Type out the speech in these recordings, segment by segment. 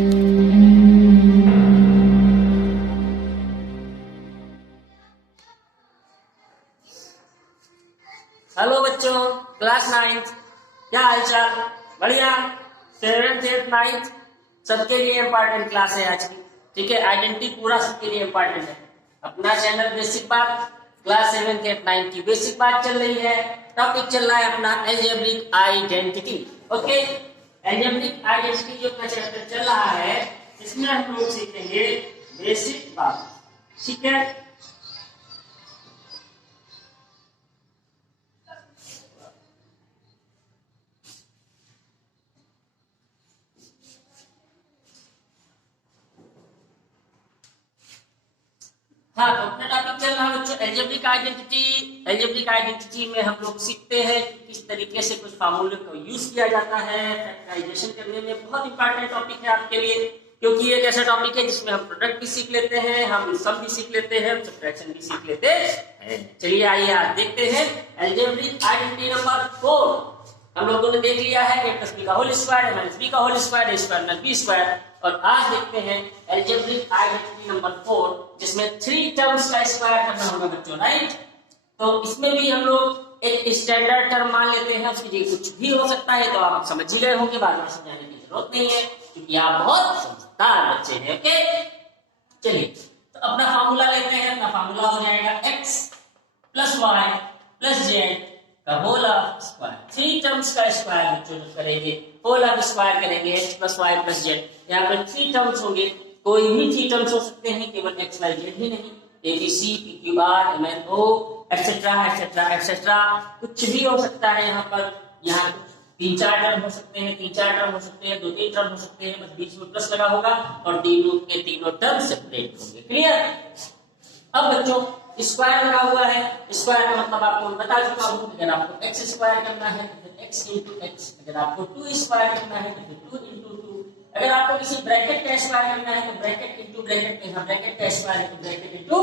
Hello बच्चों, class 9th, क्या हालचाल? बढ़िया। 7th 8th 9th सबके लिए इम्पोर्टेंट क्लास है आज की। ठीक है, आइडेंटिटी पूरा सबके लिए इम्पोर्टेंट है। अपना चैनल बेसिक बात, क्लास 7th 8th 9th की बेसिक बात चल रही है। टॉपिक चल रहा है अपना algebraic identity. Okay, algebraic identity जो अपना चैप्टर चल रहा है, इसमें हम लोग सीखेंगे बेसिक बात। ठीक है, हाँ, तो अपना टॉपिक चल रहा है बच्चों अलजेब्रिक आइडेंटिटी। अलजेब्रिक आइडेंटिटी में हम लोग सीखते हैं कि किस तरीके से कुछ फार्मूले को यूज किया जाता है फैक्टराइजेशन करने में। बहुत इंपॉर्टेंट टॉपिक है आपके लिए, क्योंकि ये एक ऐसा टॉपिक है जिसमें हम प्रोडक्ट भी सीख लेते हैं, हम सम भी सीख लेते हैं, सब्ट्रैक्शन भी सीख लेते हैं। चलिए आइए आज देखते हैं अलजेब्रिक आइडेंटिटी नंबर 4। हम लोगों ने देख लिया है a प्लस बी का होल स्क्वायर है माइनस बी का होल स्क्वायर है स्क्वायर माइनस बी स्क्वायर। और आज देखते हैं अलजेब्रिक आइडेंटिटी नंबर 4, जिसमें 3 टर्म्स का स्क्वायर करना होगा बच्चों, राइट। तो इसमें भी हम लोग एक स्टैंडर्ड टर्म मान लेते हैं, उसकी जगह कुछ भी हो सकता है। तो आप समझ ही गए होंगे, बार बार समझाने की जरूरत नहीं है, क्योंकि आप बहुत समझदार बच्चे हैं। ओके, चलिए तो अपना फार्मूला लेते हैं। अपना फार्मूला हो जाएगा x plus y plus z का होल ऑफ स्क्वायर। 3 टर्म्स का स्क्वायर बच्चों करेंगे, होल ऑफ स्क्वायर करेंगे x plus y plus z. यहाँ पर 3 टर्म्स होंगे, कोई भी 3 टर्म्स हो सकते हैं, केवल x y z ही नहीं, a b c p q r m n o etcetera etcetera etcetera कुछ भी हो सकता है। यहाँ पर यहाँ 3-4 टर्म हो सकते हैं, 3-4 टर्म हो सकते हैं, 2-3 टर्म हो सकते हैं, बस बीच में प्लस लगा होगा और तीनों के तीनों टर्म सेपरेट होंगे। क्लियर? अब बच्चों स्क्वायर लगा हुआ है, स्क्वायर का मतलब आपको मैं बता चुका हूं। अगर आपको x स्क्वायर करना है तो x इंटू एक्स, अगर आपको 2 स्क्वायर करना है तो 2 इंटू 2, अगर आपको किसी ब्रैकेट का स्क्वायर करना है तो ब्रैकेट इंटू ब्रैकेट, यहाँ ब्रैकेट का स्क्वायर है तो ब्रैकेट इंटू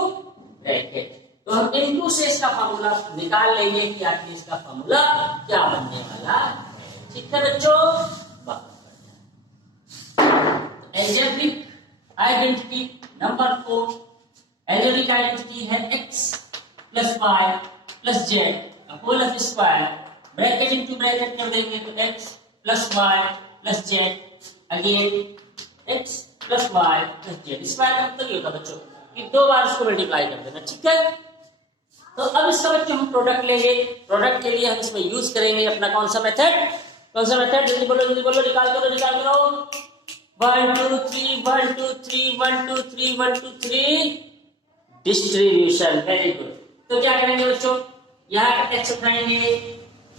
ब्रैकेट। तो हम इंटू से इसका फार्मूला निकाल लेंगे कि आखिर इसका फार्मूला क्या बनने वाला है। ठीक है बच्चों, algebraic identity number 4, algebraic identity है x plus y plus z whole of square, bracket into bracket कर देंगे तो x plus y plus z again x plus y plus z. Square का मतलब ये होता है बच्चों कि 2 बार इसको मल्टीप्लाई कर देना। ठीक है, तो अब इसका बच्चों हम प्रोडक्ट लेंगे। प्रोडक्ट के लिए हम इसमें यूज करेंगे अपना कौन सा मेथड, कौन सा मेथड? जल्दी बोलो जल्दी बोलो, निकाल करो निकाल करो। 1 2 3 1 2 3 1 2 3 1 2 3 डिस्ट्रीब्यूशन। Very good. तो क्या करेंगे बच्चों, यहाँ का x उठाएंगे,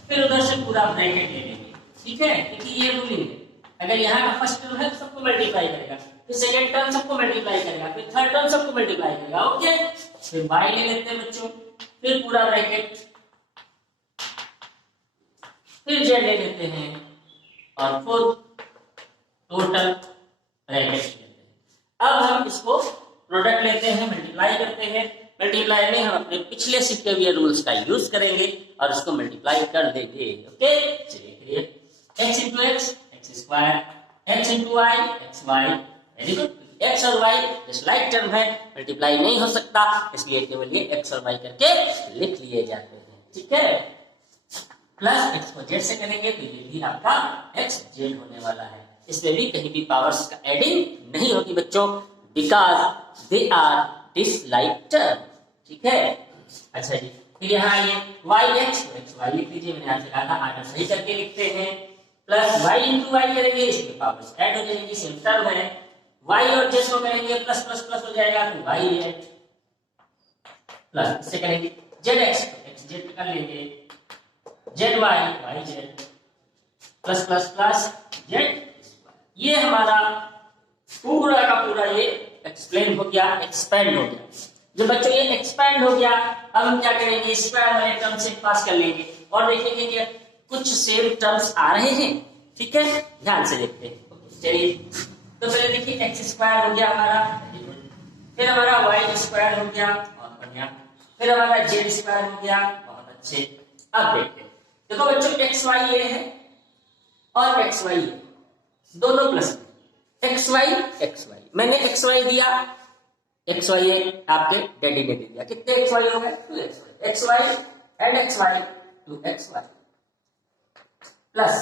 फिर उधर से पूरा ब्रैकेट ले लेंगे। ठीक है, क्योंकि ये रूलिंग है, अगर यहाँ का फर्स्ट टर्म है तो सबको मल्टीप्लाई करेगा, फिर सेकंड टर्म सबको मल्टीप्लाई करेगा, फिर थर्ड टर्म सबको मल्टीप्लाई करेगा। ओके, फिर y ले लेते हैं बच्चों, फिर पूरा ब्रैकेट, फिर z ले लेते हैं और फिर टोटल ब्रैकेट लेते हैं। अब हम इसको प्रोडक्ट लेते हैं, मल्टीप्लाई करते हैं। मल्टीप्लाई में हम अपने पिछले सीखे हुए रूल्स का यूज करेंगे और इसको मल्टीप्लाई कर देंगे। ओके, चलिए x into x x square, x into y x y. Very good. x और y जस्ट लाइक टर्म है, मल्टीप्लाई नहीं हो सकता, इसलिए केवल ये x और y करके लिख लिए जाते हैं। ठीक है, प्लस x को z से करेंगे तो ये भी आपका x z होने वाला है। इसमें भी कहीं भी पावर्स का एडिंग नहीं होगी बच्चों, because they are dislike term. ठीक है, अच्छा जी, फिर यहाँ आइए yx y लिख लीजिए, मैंने आपसे कहा था आगे सही करके लिखते हैं। प्लस y इंटू वाई करेंगे, इसमें पावर्स ऐड हो जाएंगी, सेम टर्म है। y और z को करेंगे प्लस प्लस प्लस हो जाएगा तो y प्लस इससे करेंगे zx x z कर लेंगे, zy y z plus plus plus z। ये हमारा पूरा का पूरा ये एक्सप्लेन हो गया, एक्सपैंड हो गया। जब बच्चों ये एक्सपैंड हो गया, अब हम क्या करेंगे, स्क्वायर वाले टर्म से पास कर लेंगे और देखेंगे कि कुछ सेम टर्म्स आ रहे हैं। ठीक है, ध्यान से देखते हैं। चलिए, तो पहले देखिए एक्स स्क्वायर हो गया हमारा, फिर हमारा वाई स्क्वायर हो गया, बहुत बढ़िया, फिर हमारा जेड स्क्वायर हो गया, बहुत अच्छे। अब देखते हैं, देखो बच्चों एक्स वाई ये है और एक्स वाई दोनों प्लस, x एक्स वाई मैंने एक्स वाई दिया, एक्स वाई आपके डैडी ने दे दिया, कितने एक्स वाई हो गए? 2 x y and x y 2 x y plus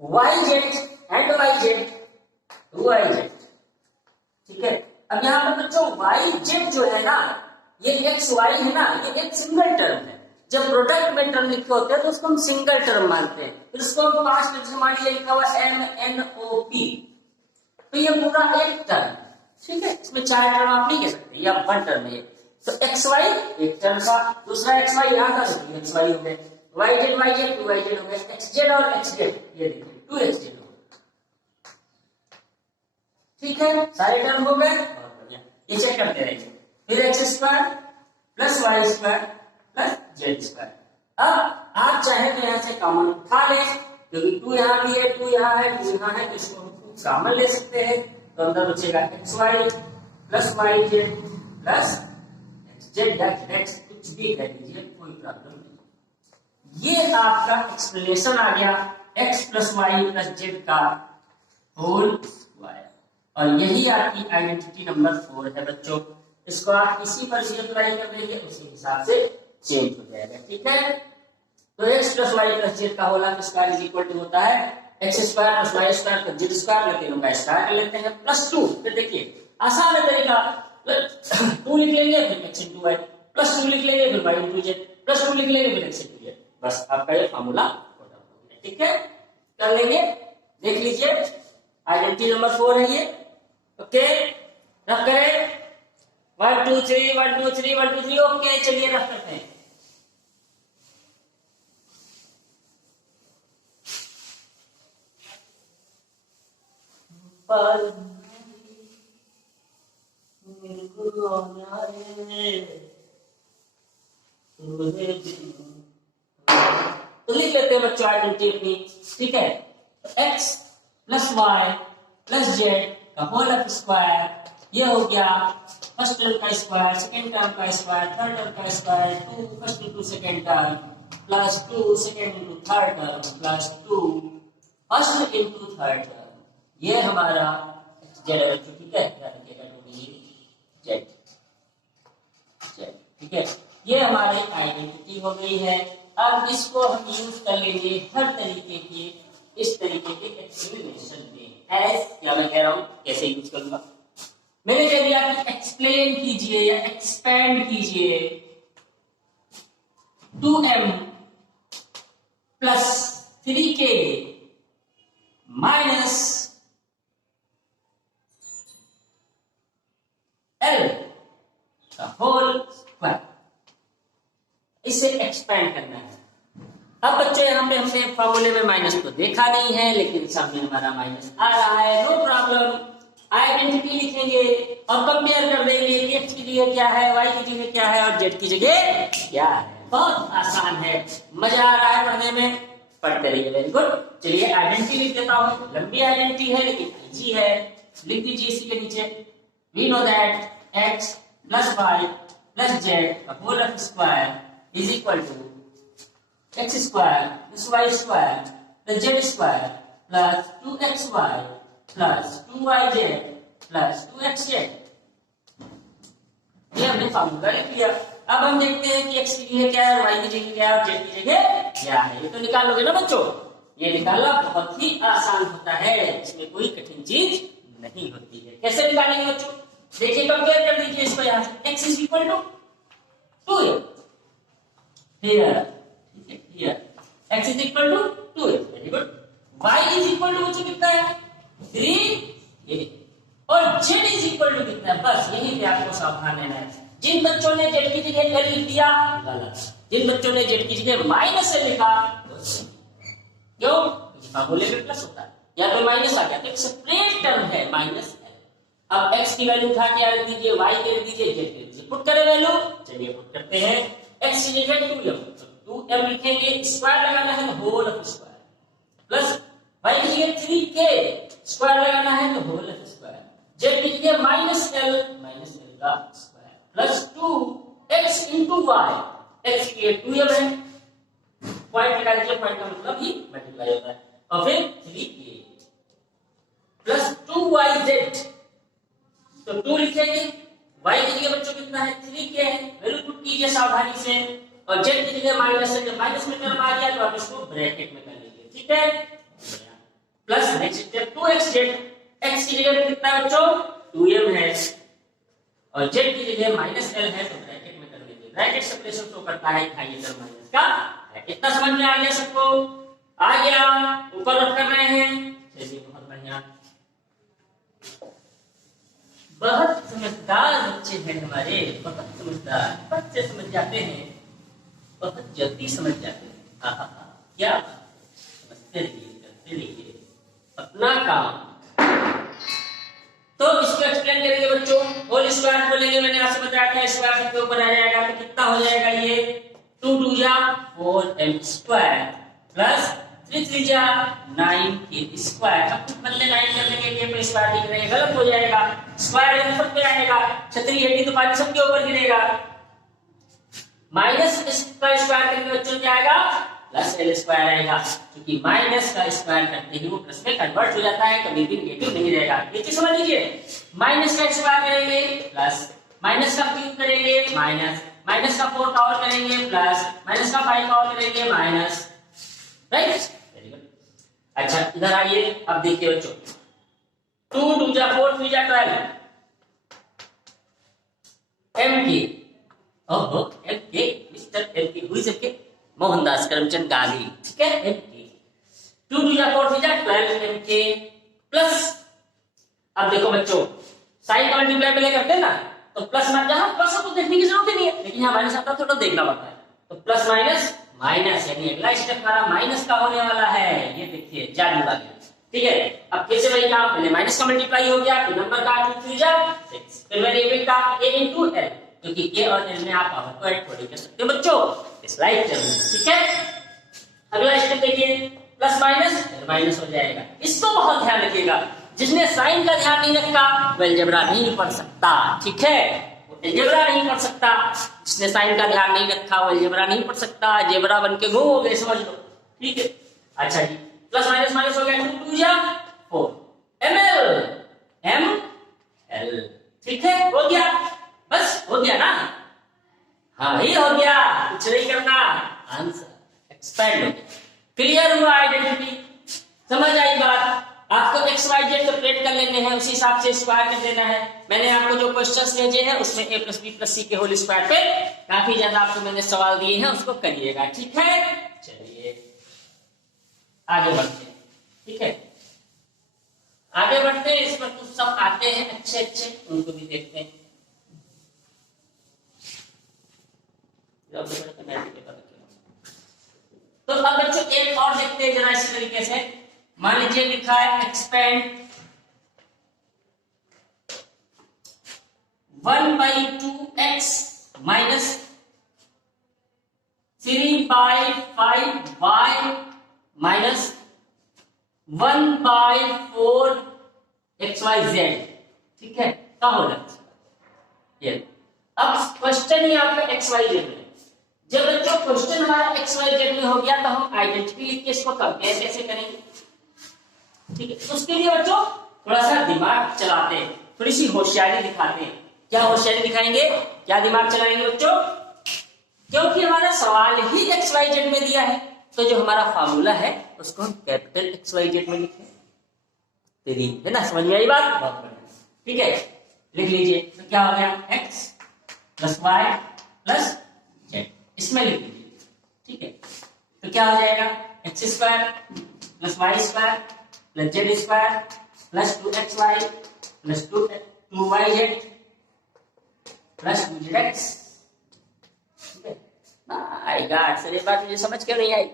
y z and y z 2 y z. ठीक है, अब यहाँ पर बच्चों वाई जेड जो है ना, ये एक्स वाई है ना, ये एक सिंगल टर्म है। जब प्रोडक्ट में टर्म लिखे होते हैं तो उसको हम सिंगल टर्म मानते हैं, फिर उसको हम 5 लेटर मान लिया, लिखा हुआ MNOP, तो ये पूरा एक टर्म। ठीक है, इसमें 4 टर्म आप नहीं कह सकते, या 1 टर्म है। तो एक्स वाई एक टर्म का, दूसरा एक्स वाई यहाँ का एक्स वाई हो गए, वाई जेड 2 वाई जेड हो गए, एक्स जेड और एक्स जेड ये देखिए 2 एक्स जेड हो गए। ठीक है, सारे टर्म हो गए, बहुत बढ़िया, ये चेक करते रहेंगे। फिर x square plus y square plus z square. अब आप चाहे तो यहाँ से कॉमन उठा लें, क्योंकि 2 यहाँ भी है, 2 यहाँ है, 2 यहाँ है, तो इसको हम कॉमन ले सकते हैं। तो अंदर बचेगा x y plus y z plus x z या एक्स, कुछ भी कह दीजिए, कोई प्रॉब्लम नहीं। ये आपका एक्सप्लेनेशन आ गया x plus y plus z का होल स्क्वायर, और यही आपकी आइडेंटिटी नंबर 4 है बच्चों। इसको आप किसी पर भी अप्लाई कर देंगे, उसी हिसाब से चेंज हो जाएगा। ठीक है, तो x plus y plus z का whole square is equal to होता है x square plus y square plus z square, तीनों का स्क्वायर कर लेते हैं प्लस 2। फिर देखिए आसान है तरीका, 2 लिख लेंगे फिर एक्स इंटू वाई, प्लस 2 लिख लेंगे फिर वाई इंटू जेड, प्लस 2 लिख लेंगे फिर एक्स इंटू जेड, बस आपका ये फॉर्मूला हो गया। ठीक है, कर लेंगे, देख लीजिए आइडेंटिटी नंबर 4 है ये। ओके, रफ करें 1 2 3 1 2 3 1 2 3। ओके, चलिए रफ करते हैं। तो लिख लेते हैं बच्चों आइडेंटिटी अपनी। ठीक है, x plus y plus z का होल स्क्वायर, ये हो गया फर्स्ट टर्म का स्क्वायर, सेकेंड टर्म का स्क्वायर, थर्ड टर्म का square, 2 first into second term plus 2 second into third term plus 2 first into third term. ये हमारा जेड है बच्चों। ठीक है, याद रखिएगा जेड जेड। ठीक है, ये हमारी आइडेंटिटी हो गई है। अब इसको हम यूज कर लेंगे हर तरीके के, इस तरीके के एक्सप्लेनेशन में। एज क्या मैं कह रहा हूं, कैसे यूज करूंगा, मैंने कह दिया कि एक्सप्लेन कीजिए या एक्सपेंड कीजिए 2m plus 3k minus l का होल स्क्वायर, इसे एक्सपेंड करना है। अब बच्चों यहाँ पे हमने फॉर्मूले में माइनस तो देखा नहीं है, लेकिन सब में हमारा माइनस आ रहा है, नो प्रॉब्लम। आइडेंटिटी लिखेंगे और कंपेयर कर देंगे कि एक्स की जगह क्या है, वाई की जगह क्या है और जेड की जगह क्या है। बहुत आसान है, मजा आ रहा है पढ़ने में, पढ़ते रहिए। Very good. चलिए आइडेंटिटी लिख देता हूं, लंबी आइडेंटिटी है लेकिन इजी है, लिख दीजिए इसी के नीचे। We know that x plus y plus z का whole square is equal to x square plus y square plus z square plus 2xy plus 2yz plus 2xz। ये हमने फॉर्मूला लिख लिया। अब हम देखते हैं कि x की जगह क्या है, y की जगह क्या है और z की जगह क्या है। ये तो निकाल लोगे ना बच्चों, ये निकालना बहुत ही आसान होता है, इसमें कोई कठिन चीज नहीं होती है। कैसे निकालेंगे बच्चों, देखिए कंपेयर कर दीजिए इसको यहाँ से। x is equal to 2 here x is equal to 2 very good. y is equal to बच्चों कितना है 3 और z is equal to कितना है, बस यही पे आपको सावधान रहना है। जिन बच्चों ने z की जगह l लिख दिया गलत, जिन बच्चों ने z की जगह माइनस l लिखा क्यों, फॉर्मूले में प्लस होता है, या तो माइनस आ गया तो एक सेपरेट टर्म है माइनस l। अब x की वैल्यू उठा के रख दीजिए, y के रख दीजिए, z के रख दीजिए, पुट करें वैल्यू। चलिए पुट करते हैं, x की जगह 2m लिखेंगे, स्क्वायर लगाना है whole of square, plus y की जगह 3k स्क्वायर लगाना है तो होल ऑफ स्क्वायर, z की जगह माइनस l का square plus 2x into y, x की 2m है, पॉइंट लगा दीजिए, पॉइंट का मतलब ही मल्टीप्लाई होता है, और फिर 3k लिखेंगे, y की जगह बच्चों कितना है 3k है, वैल्यू पुट कीजिए सावधानी से, और z की जगह माइनस है, जब माइनस में टर्म आ गया तो आप इसको ब्रैकेट में कर लीजिए, ठीक है। Plus next step 2xz, x की जगह कितना है बच्चों 2m है, और z की जगह माइनस l है तो ब्रैकेट में कर लीजिए, ब्रैकेट सेपरेशन शो करता है खाइए टर्म माइनस का। इतना समझ में आ गया सबको? आ गया? ऊपर रख कर रहे हैं, चलिए बहुत बढ़िया। बहुत समझदार बच्चे हैं हमारे, बहुत समझदार बच्चे, समझ जाते हैं, बहुत जल्दी समझ जाते हैं। क्या समझते रहिए, करते रहिए अपना काम। तो इसको एक्सप्लेन करेंगे बच्चों, होल स्क्वायर बोलेंगे, मैंने आपसे बताया था स्क्वायर सबके ऊपर आ जाएगा, तो कितना हो जाएगा ये 2 2 जा 4m स्क्वायर प्लस 3 3 जा 9k स्क्वायर। अब कुछ बदले 9 कर लेंगे, के पे स्क्वायर लिख रहे हैं, गलत हो जाएगा, स्क्वायर इन सब पे आएगा, छतरी हड्डी तो पानी सबके ऊपर गिरेगा, माइनस का स्क्वायर करके बच्चों क्या आएगा प्लस l स्क्वायर आएगा, क्योंकि माइनस का स्क्वायर करते ही वो प्लस में कन्वर्ट हो जाता है, कभी भी नेगेटिव नहीं रहेगा। ये चीज समझ लीजिए, माइनस का स्क्वायर करेंगे प्लस, माइनस का क्यूब करेंगे माइनस, माइनस का 4 का और करेंगे प्लस, माइनस का 5 का और करेंगे माइनस, राइट, वेरी गुड। अच्छा इधर आइए, अब देखिए बच्चों 2 2 जा 4 3 जा 12 mk, ओहो mk, मिस्टर mk, हुई सबके मोहनदास करमचंद गांधी, ठीक है mk, 2 2 जा 4 3 जा 12 mk प्लस, अब देखो बच्चों साइन का मल्टीप्लाई पहले करते हैं ना, तो प्लस माइनस, जहां प्लस हो तो देखने की जरूरत ही नहीं है, लेकिन यहाँ माइनस आता है थोड़ा देखना पड़ता है, तो प्लस माइनस माइनस, यानी अगला स्टेप हमारा माइनस का होने वाला है, ये देखिए जादू आ गया, ठीक है। अब फिर से वही काम, पहले माइनस का मल्टीप्लाई हो गया, फिर नंबर का 2 3 जा 6, फिर वेरिएबल का a into l, क्योंकि a और l में आप पावर को ऐड थोड़ी कर सकते हो बच्चों, स्लाइड करना, ठीक है। अगला स्टेप देखिए, प्लस माइनस माइनस हो जाएगा, इसको बहुत ध्यान रखिएगा, जिसने साइन का ध्यान नहीं रखा वो अलजेब्रा नहीं पढ़ सकता, ठीक है, अलजेब्रा नहीं पढ़ सकता, जिसने साइन का ध्यान नहीं रखा वो अलजेब्रा नहीं पढ़ सकता, अलजेब्रा बन के घूम हो गए, समझ लो, ठीक है। अच्छा जी, प्लस माइनस माइनस हो गया, 2 2 जा 4 ml, ठीक है, हो गया, बस हो गया ना, हाँ भाई हो गया, कुछ नहीं करना, आंसर एक्सपैंड हो गया, क्लियर हुआ आइडेंटिटी, समझ आई बात। आपको एक्स वाई जेड सेपरेट कर लेने हैं, उसी हिसाब से स्क्वायर कर देना है। मैंने आपको जो क्वेश्चंस भेजे हैं उसमें a प्लस बी प्लस सी के होल स्क्वायर पे काफी ज्यादा आपको मैंने सवाल दिए हैं, उसको करिएगा, ठीक है। चलिए आगे बढ़ते हैं, ठीक है, आगे बढ़ते हैं, इसमें कुछ सब आते हैं अच्छे अच्छे, उनको भी देखते हैं। तो अब बच्चों एक और देखते हैं जरा इसी तरीके से, मान लीजिए लिखा है expand 1/2x minus 3/5y minus 1/4xyz, ठीक है, क्या हो रहा है ये। अब क्वेश्चन ही आपका xyz में, जब बच्चों क्वेश्चन हमारा xyz में हो गया तो हम आइडेंटिटी लिख के इसको कंपेयर कैसे करेंगे, ठीक है। तो उसके लिए बच्चों थोड़ा सा दिमाग चलाते हैं, थोड़ी सी होशियारी दिखाते हैं। क्या होशियारी दिखाएंगे, क्या दिमाग चलाएंगे बच्चों, क्योंकि हमारा सवाल ही xyz में दिया है, तो जो हमारा फार्मूला है उसको हम कैपिटल xyz में लिखें, तेरी है ना, समझ में आई बात, बहुत बढ़िया, ठीक है, लिख लीजिए। तो क्या हो गया x plus y plus z, इसमें लिख लीजिए, ठीक है। तो क्या हो जाएगा x square plus y square plus z square plus 2xy plus 2yz plus 2zx, ठीक है। माय गॉड सर, ये बात मुझे समझ क्यों नहीं आई,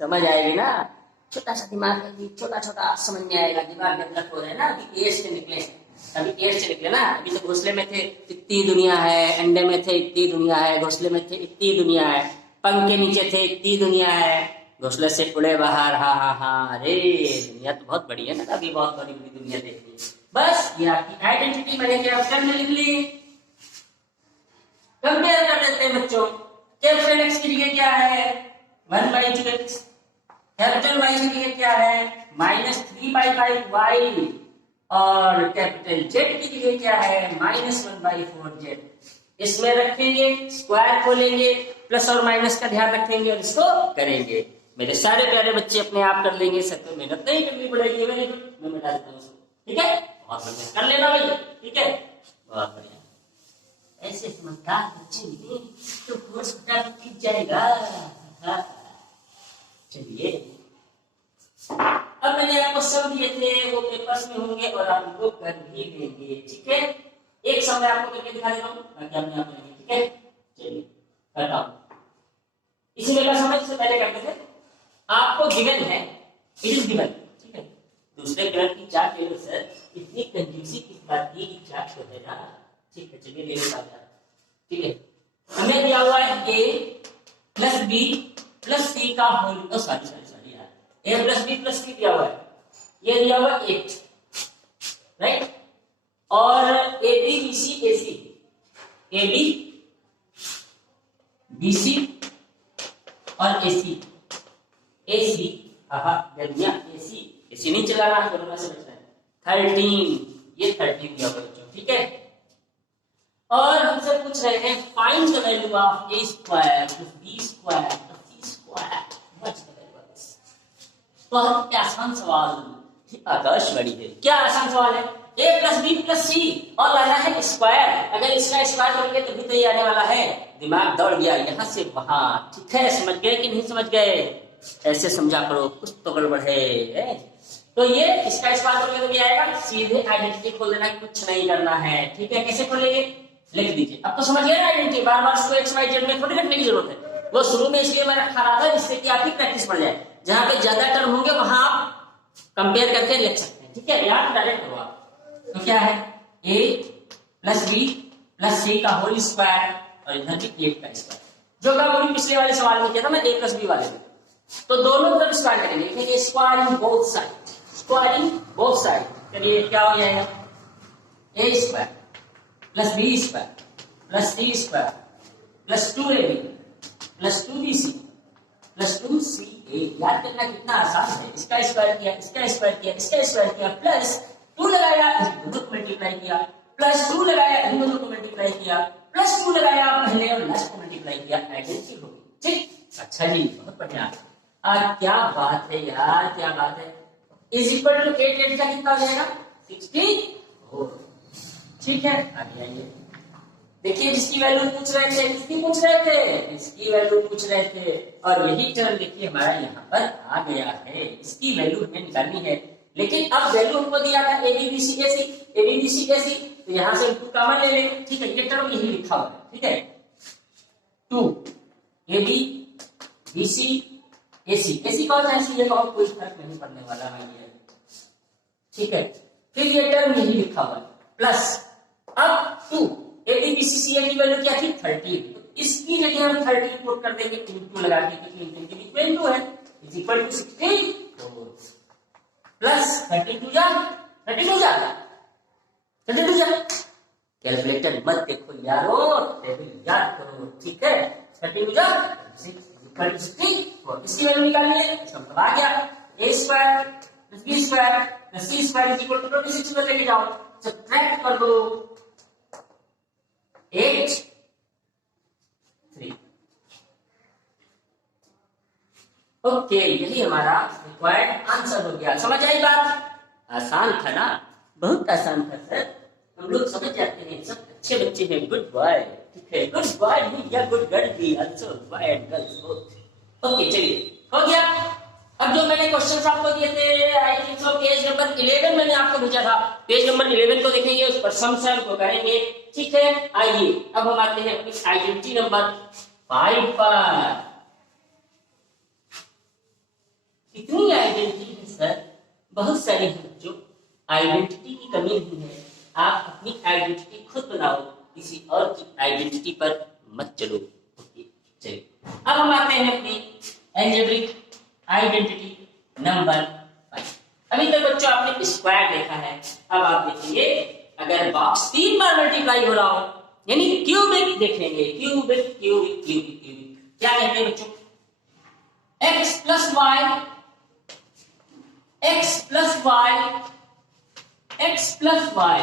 समझ आएगी ना, छोटा सा दिमाग है, छोटा छोटा समझ में आएगा, दिमाग डेवलप हो रहा है ना, अभी एज से निकले, अभी एज से निकले ना, अभी तो घोंसले में थे इतनी दुनिया है, अंडे में थे इतनी दुनिया है, घोंसले में थे इतनी दुनिया है, पंख के नीचे थे इतनी दुनिया है, घोंसले से उड़े बाहर, हाँ हाँ हाँ, अरे दुनिया तो बहुत बड़ी है ना, अभी बहुत बड़ी बड़ी दुनिया देखनी है। बस ये आपकी आइडेंटिटी मैंने कैपिटल में लिख ली, कंपेयर कर लेते हैं बच्चों। कैपिटल एक्स की जगह क्या है 1/2x, कैपिटल वाई की जगह क्या है -3/5y और कैपिटल जेड की जगह क्या है -1/4z। इसमें रखेंगे, स्क्वायर खोलेंगे, प्लस और माइनस का ध्यान रखेंगे और इसको करेंगे। मेरे सारे प्यारे बच्चे अपने आप कर लेंगे, सर पे मेहनत नहीं करनी पड़ेगी। वेरी गुड, मैं मिटा देता हूँ, ठीक है, बहुत बढ़िया कर लेना भाई, ठीक है, बहुत बढ़िया। ऐसे समझदार बच्चे मिले तो कोर्स फटाफट खींच जाएगा। चलिए, अब मैंने आपको सब दिए थे, वो पेपर्स में होंगे और आप उनको कर भी लेंगे, ठीक है। एक समय आपको करके दिखा देता हूँ ताकि अपने आप करेंगे, ठीक है। चलिए करता हूँ। इसी में का समय से पहले करते थे, आपको गिवन है, इट इज गिवन, ठीक है। दूसरे ग्रह की चार्ट ले लो सर, इतनी कंजूसी किस बात की, चार्ट तो है ना, ठीक है। चलिए ले लेता हूँ, ठीक है। हमें दिया हुआ है a plus b plus c का होल, सॉरी यार, a plus b plus c दिया हुआ है, ये दिया हुआ 8, राइट। और a b b c a c, a b b c और ए सी, ए सी नहीं चला रहा, कोरोना से बचना है। 13, ये 13 दिया हुआ बच्चों, ठीक है। और हमसे पूछ रहे हैं find the value of a square plus b square plus c square, what's the value of this. बहुत आसान सवाल, आकाशवाणी है, क्या आसान सवाल है। A plus b plus c और लाना है स्क्वायर, अगर इसका स्क्वायर करेंगे तभी तो ये आने वाला है। दिमाग दौड़ गया यहाँ से वहां, ठीक है। समझ गए कि नहीं समझ गए, ऐसे समझा करो, कुछ तो गड़बड़ है। तो ये इसका स्क्वायर करेंगे तभी आएगा, सीधे आइडेंटिटी खोल देना, कुछ नहीं करना है, ठीक है। कैसे खोलेंगे, लिख दीजिए। अब तो समझ गए ना आइडेंटिटी, बार बार उसको एक्स वाई जेड में थोड़ी रखने की जरूरत है, वो शुरू में इसलिए मैं रखा रहा था जिससे कि आपकी प्रैक्टिस बढ़ जाए। जहां पे ज्यादा टर्म होंगे वहां आप कंपेयर करके लिख सकते हैं, ठीक है। यार डायरेक्ट करो आप, तो क्या है a plus b plus c का होल स्क्वायर और इधर भी 8 का स्क्वायर, जो काम पिछले वाले सवाल में किया था ना a प्लस बी वाले में। तो दोनों तरफ स्क्वायर करेंगे, लिखेंगे squaring both side, squaring both side. चलिए क्या हो जाएगा, a square plus b square plus c square plus 2ab plus 2bc plus 2ca। याद करना कितना आसान है, इसका स्क्वायर किया, इसका स्क्वायर किया, इसका स्क्वायर किया, प्लस 2 लगाया, इन दोनों को मल्टीप्लाई किया, प्लस 2 लगाया, इन दोनों को मल्टीप्लाई किया, प्लस 2 लगाया पहले और लास्ट को मल्टीप्लाई किया, आइडेंटिटी हो गई, ठीक। अच्छा जी, बहुत बढ़िया। क्या बात है यार, क्या बात है। इज इक्वल टू 8 का कितना हो जाएगा 64, ठीक है। आगे आइए, देखिए जिसकी वैल्यू पूछ रहे थे, किसकी पूछ रहे थे, इसकी वैल्यू पूछ रहे थे। और यही टर्म देखिए हमारा यहाँ पर आ गया है, इसकी वैल्यू हमें निकालनी है। लेकिन अब वैल्यू हमको दिया था a b b c a c, a b b c a c, तो यहाँ से 2 कॉमन ले लेंगे, ठीक है। ये टर्म यही लिखा हुआ है, ठीक है। 2 ए बी बी सी ए सी कौन सा है, ये और कोई फर्क नहीं पड़ने वाला है, ठीक है। फिर ये टर्म यही लिखा हुआ है, प्लस अब 2 ए बी बी सी सी ए की वैल्यू क्या थी 13, तो इसकी जगह हम 13 पुट कर देंगे, इनटू लगा के, क्योंकि इनके बीच में इनटू है, इज इक्वल टू 16 प्लस 32 जा 32 जाता 32 जा। कैलकुलेटर मत देखो यारो, टेबल याद करो, ठीक है। 32 जा 6 इक्वल टू 16, इसकी वैल्यू निकालनी है, इसका मतलब आ गया a square plus b square plus c square is equal to 26 में लेके जाओ, सब्ट्रैक्ट कर दो 8 3। ओके, यही हमारा रिक्वायर्ड आंसर हो गया। समझ आई बात, आसान था ना, बहुत आसान था सर, हम लोग समझ जाते हैं, सब अच्छे बच्चे हैं, गुड बॉय, ठीक है। गुड बॉय भी या गुड गर्ल भी, also boy and girls both. Okay चलिए, हो गया। अब जो मैंने क्वेश्चंस आपको दिए थे, I think so page number 11 मैंने आपको भेजा था, पेज नंबर 11 को देखेंगे, उस पर सम से को करेंगे, ठीक है। आइए अब हम आते हैं अपनी आइडेंटिटी नंबर 5 पर। कितनी आइडेंटिटी है सर, बहुत सारी है बच्चों, आइडेंटिटी की कमी नहीं है, आप अपनी आइडेंटिटी खुद बनाओ, किसी और की आइडेंटिटी पर मत चलो। चलिए अब हम आते हैं अपनी अलजेब्रिक आइडेंटिटी नंबर 5। अभी तक बच्चों आपने स्क्वायर देखा है, अब आप देखेंगे अगर बॉक्स 3 बार मल्टीप्लाई हो रहा हो, यानी क्यूबिक देखेंगे, क्यूबिक क्यूबिक क्यूबिक क्यूबिक। क्या कहते हैं बच्चों, x plus y x plus y,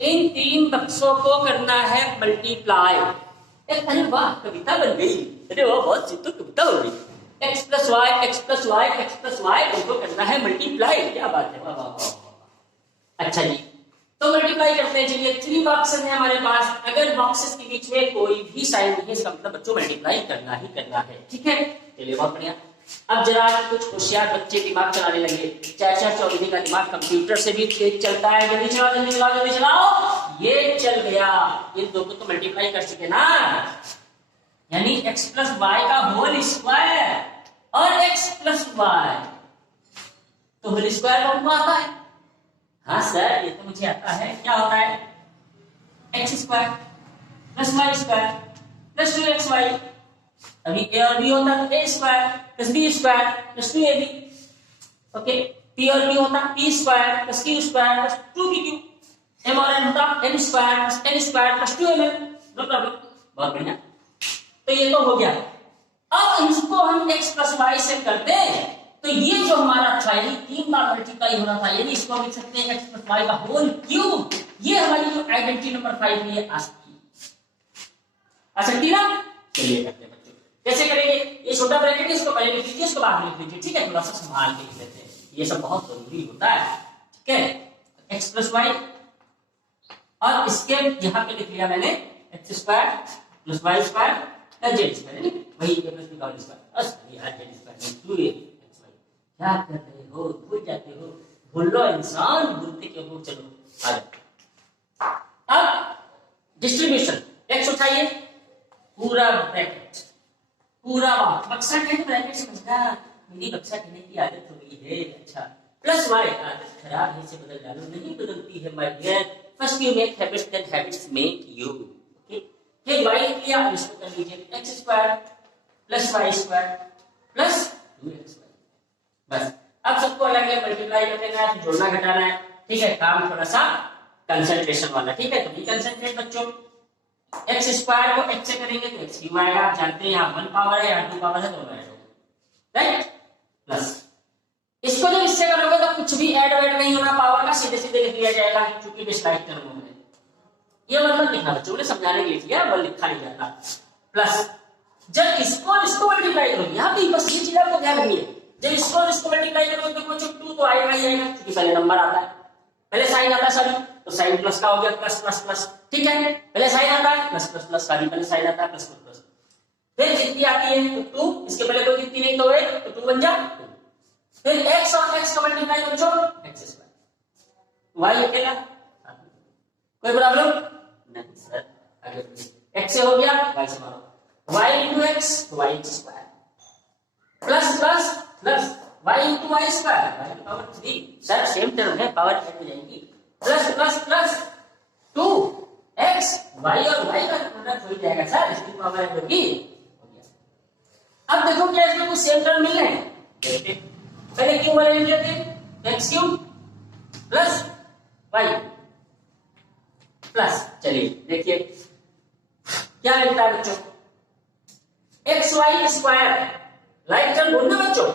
इन तीन बक्सों को करना है मल्टीप्लाई। अरे वाह, कविता बन गई। अरे वाह, बहुत सी तो कविता हो गई। X plus y, x plus y, x plus y, उनको करना है मल्टीप्लाई। क्या बात है, वाह वाह वाह। अच्छा जी, तो मल्टीप्लाई करते हैं। चलिए, 3 बॉक्सेस हैं हमारे पास। अगर बॉक्सेस के बीच में कोई भी साइन नहीं है, इसका मतलब बच्चों मल्टीप्लाई करना ही करना है। ठीक है, चलिए बहुत बढ़िया। अब जरा कुछ होशियार बच्चे दिमाग चलाने लगे। चाचा चौधरी का दिमाग कंप्यूटर से भी तेज चलता है। जल्दी चलाओ, जल्दी चलाओ, जल्दी चलाओ। ये चल गया। इन दो को तो मल्टीप्लाई कर चुके ना, यानी x प्लस वाई का होल स्क्वायर और x प्लस वाई तो होल स्क्वायर फॉर्मूला आता है। हाँ सर, ये तो मुझे आता है। क्या होता है? X square plus y square plus 2xy। अभी ए और बी होता तो a square plus b square plus 2ab। Okay, p और बी होता p square plus q square plus 2pq। M और एन होता m square plus n square plus 2mn। No problem, बहुत बढ़िया। तो ये तो हो गया। अब इसको हम x प्लस वाई से कर दें तो ये जो हमारा था, यानी 3 बार मल्टीप्लाई होना था, यानी इसको हम लिख सकते हैं x प्लस वाई का होल क्यूब। ये हमारी जो आइडेंटिटी नंबर 5 है, ये आ सकती ना। चलिए करते हैं बच्चों। कैसे करेंगे? ये छोटा ब्रैकेट है, इसको पहले लिख लीजिए, इसको बाद में लिख लीजिए। ठीक है, थोड़ा सा संभाल के लिख लेते हैं, ये सब बहुत जरूरी होता है। ठीक है, x प्लस वाई और इसके यहां पे लिख लिया मैंने x square plus y square plus z square, वही ए प्लस बी का होल स्क्वायर। बस यार, जेड स्क्वायर 2a। क्या कर रहे हो? भूल जाते हो? भूल लो इंसान, भूलते क्यों हो? चलो आ जाओ। अब डिस्ट्रीब्यूशन, एक्स उठाइए, पूरा ब्रैकेट, पूरा बक्सा कहने ब्रैकेट समझना, मेरी बक्सा कहने की आदत हो गई है। अच्छा, प्लस वाई आदत खराब है, इसे बदल डालो। नहीं बदलती है my dear, first you make habits then habits make you. Okay, ये वाई लिया, इसको कर लीजिए x square plus y square plus 2xy। बस, अब सबको अलग अलग मल्टीप्लाई कर देना है, जोड़ना घटाना है। ठीक है, काम थोड़ा सा कंसंट्रेशन वाला। ठीक है, तो भी कंसंट्रेट बच्चों। एक्स स्क्वायर को x से करेंगे तो x क्यूब आएगा। आप जानते हैं यहाँ 1 पावर है, यहाँ 2 पावर है, दोनों ऐड होगा, राइट। प्लस इसको जब इससे करोगे तो कुछ भी ऐड वैड नहीं होना पावर का, सीधे सीधे लिख लिया जाएगा, क्योंकि डिस्लाइक टर्म है। ये मतलब लिखना बच्चों ने समझाने के लिए किया, वो लिखा नहीं जाता। प्लस जब इसको मल्टीप्लाई करोगे, यहाँ भी बस ये चीज आपको ध्यान रखनी है। जब इसको मल्टीप्लाई करोगे तो बच्चों 2 तो आएगा ही आएगा, क्योंकि पहले नंबर आता है, पहले साइन आता है सॉरी, तो साइन प्लस का हो गया प्लस प्लस प्लस। ठीक है, पहले साइन आता है प्लस प्लस प्लस, सॉरी पहले साइन आता है प्लस प्लस प्लस। फिर जितनी आती है तो 2, इसके पहले कोई गिनती नहीं तो 1, तो 2 बन जा 2। फिर x और x का मल्टीप्लाई बच्चों x स्क्वायर, y अकेला, कोई प्रॉब्लम नहीं सर। अगर x से हो गया y से मारो, y into x तो y square plus plus plus y into y square, y की पावर 3। सर सेम टर्म है, पावर ऐड हो जाएगी। Plus plus plus 2x, y और y का प्रोडक्ट हो जाएगा सर, इसकी पावर ऐड होगी। अब देखो क्या इसमें कुछ सेम टर्म मिल रहे हैं, देखते। पहले क्यूब वाले ले लेते हैं, x cube plus y plus, चलिए देखिए क्या मिलता है बच्चों, x y square. Right term बोलना बच्चों,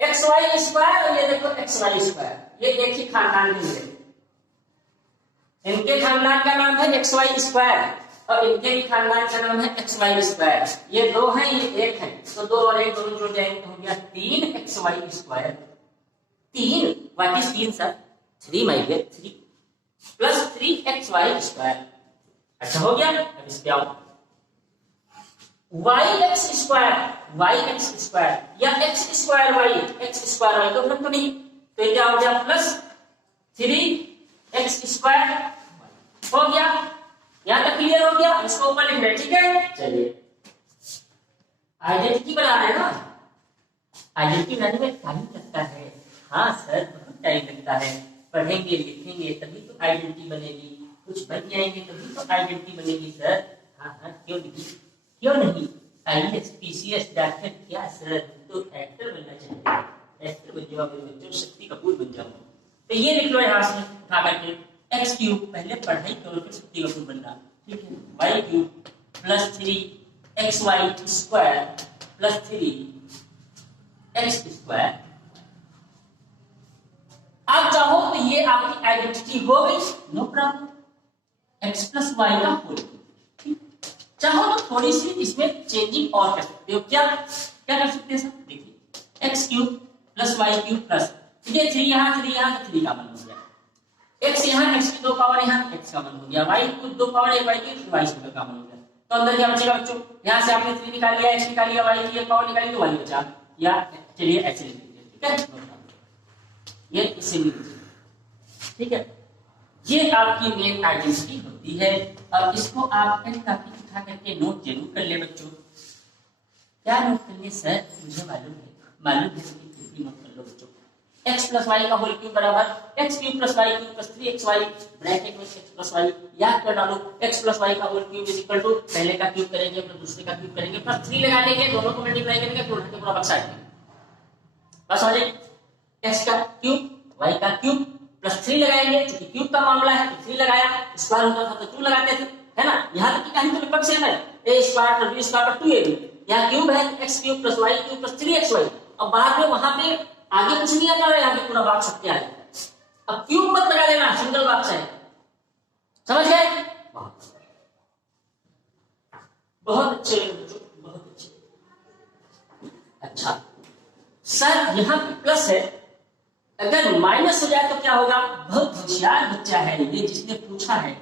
एक्स वाई स्क्वायर, और ये देखो एक्स वाई स्क्वायर, ये एक ही खानदान के हैं। इनके खानदान का नाम है एक्स वाई स्क्वायर और इनके भी खानदान का नाम है एक्स वाई स्क्वायर। ये 2 है, ये 1 है, तो 2 और 1 दोनों जुड़ जाएंगे तो हो गया 3 x y square. 3 what is 3 sir? 3 my dear, 3 plus 3 x y square. अच्छा हो गया। अब इस पे आओ, वाई एक्स स्क्वायर या x square y, x square y, तो फर्क तो नहीं, तो ये क्या हो गया प्लस 3 एक्स स्क्वायर हो गया। यहां तक क्लियर हो गया? इसको ऊपर लिख रहे, ठीक है। चलिए आइडेंटिटी बना रहे हैं ना, आइडेंटिटी बनाने में टाइम लगता है। हाँ सर, बहुत टाइम लगता है, पढ़ेंगे लिखेंगे तभी तो आइडेंटिटी बनेगी, कुछ बन जाएंगे तभी तो आइडेंटिटी बनेगी सर। हाँ हाँ, क्यों नहीं, IAS PCS डॉक्टर क्या सर, तो एक्टर बनना चाहिए, एक्टर बन जाओ मेरे बच्चों, शक्ति कपूर बन जाओ। तो ये लिख लो यहां से उठा करके, एक्स क्यूब, पहले पढ़ाई करो फिर शक्ति कपूर बनना, ठीक है। Y cube plus 3 x y square plus 3 x square आप चाहो तो ये आपकी आइडेंटिटी हो गई, no problem, x plus y का होल क्यूब। चाहो तो थोड़ी सी इसमें चेंजिंग और कर सकते हो। क्या क्या कर सकते हैं सर? देखिए x cube plus y cube plus ये 3 यहाँ 3 यहाँ 3 का मन हो गया, x यहाँ x की 2 पावर यहाँ x का मन हो गया, y की 2 पावर एक y की y की 2 का मन हो गया। तो अंदर क्या बचेगा बच्चों? यहाँ से आपने 3 निकाल लिया, x निकाल लिया, y की 1 पावर निकाली तो y बचा, या चलिए ऐसे लिख लीजिए, ठीक है, ये इसे लिख लीजिए, ठीक है। ये आपकी मेन आइडेंटिटी होती है और इसको आप पेन कॉपी उठा करके नोट जरूर कर ले बच्चों। क्या नोट कर ले सर? मुझे मालूम है नोट कर लो बच्चों। x प्लस वाई का होल क्यूब बराबर x cube plus y cube plus 3xy bracket में x प्लस वाई याद कर डालो। x प्लस वाई का whole cube is equal to पहले का क्यूब करेंगे फिर दूसरे का क्यूब करेंगे प्लस 3 लगा लेंगे, दोनों को मल्टीप्लाई करेंगे पूरा के पूरा बक्सा आएगा। बस हो जाए x का क्यूब y का क्यूब प्लस 3 लगाएंगे, क्योंकि क्यूब का मामला है तो 3 लगाया, स्क्वायर होता था तो 2 लगाते थे, है ना। यहाँ तक की कहानी तो लगभग सेम है, a square plus b square plus 2ab। यहाँ क्यूब है x cube plus y cube plus 3xy। अब बाद में वहां पे आगे कुछ नहीं आता है, आगे पूरा बाक्स सबके आ जाता है। अब क्यूब मत लगा लेना, सिंगल बाक्स है, समझ गए? बहुत अच्छे बच्चों, बहुत अच्छे। अच्छा सर यहाँ पे प्लस है, अगर माइनस हो जाए तो क्या होगा? बहुत होशियार बच्चा है ये, जिसने पूछा है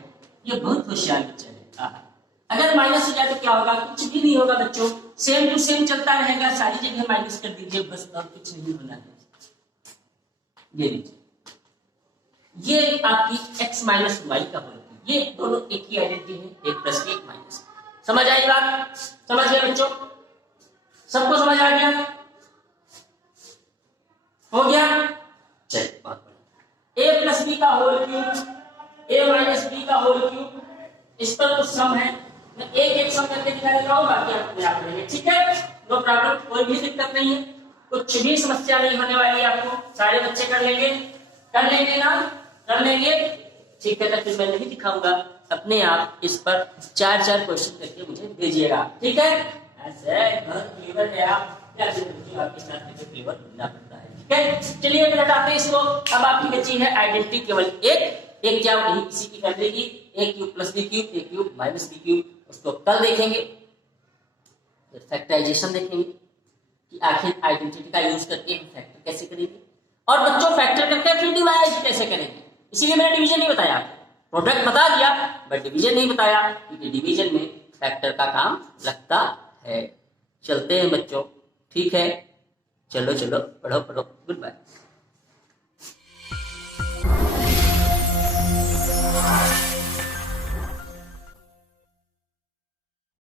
ये बहुत होशियार बच्चा है। अगर माइनस हो जाए तो क्या होगा? कुछ भी नहीं होगा बच्चों, सेम टू सेम चलता रहेगा, सारी जगह माइनस कर दीजिए बस, और कुछ नहीं होना है। ये लीजिए, ये आपकी x माइनस वाई का होल, ये दोनों एक ही आइडेंटिटी है, एक प्लस एक माइनस। समझ आई बात? समझ गए बच्चों? सबको समझ आ गया? हो गया? चलिए बहुत बढ़िया। a प्लस बी का whole cube, a minus b का होल क्यूब, इस पर कुछ सम है, मैं एक सम करके दिखा देता हूँ, बाकी आप याद करेंगे, ठीक है, नो प्रॉब्लम, कोई भी दिक्कत नहीं है, कुछ भी समस्या नहीं होने वाली है आपको, सारे बच्चे कर लेंगे ना, कर लेंगे, ठीक है। तो फिर मैं नहीं दिखाऊंगा, अपने आप इस पर 4 क्वेश्चन करके मुझे भेजिएगा, ठीक है। ऐसे बहुत क्लीवर है आप, आपके साथ में क्लीवर बनना पड़ता है, ठीक है। चलिए हटाते हैं इसको। अब आपकी बची है आइडेंटिटी केवल एक क्या इसी की कर लेगी, a cube plus b cube, a cube minus b cube, उसको कल देखेंगे, फैक्टराइजेशन देखेंगे कि आखिर आइडेंटिटी का यूज करके हम फैक्टर कैसे करेंगे, और बच्चों फैक्टर करके फिर डिवाइड कैसे करेंगे। इसीलिए मैंने डिवीजन नहीं बताया, प्रोडक्ट बता दिया बट डिवीजन नहीं बताया, क्योंकि डिवीजन में फैक्टर का काम लगता है। चलते हैं बच्चों, ठीक है, चलो पढ़ो, गुड बाय।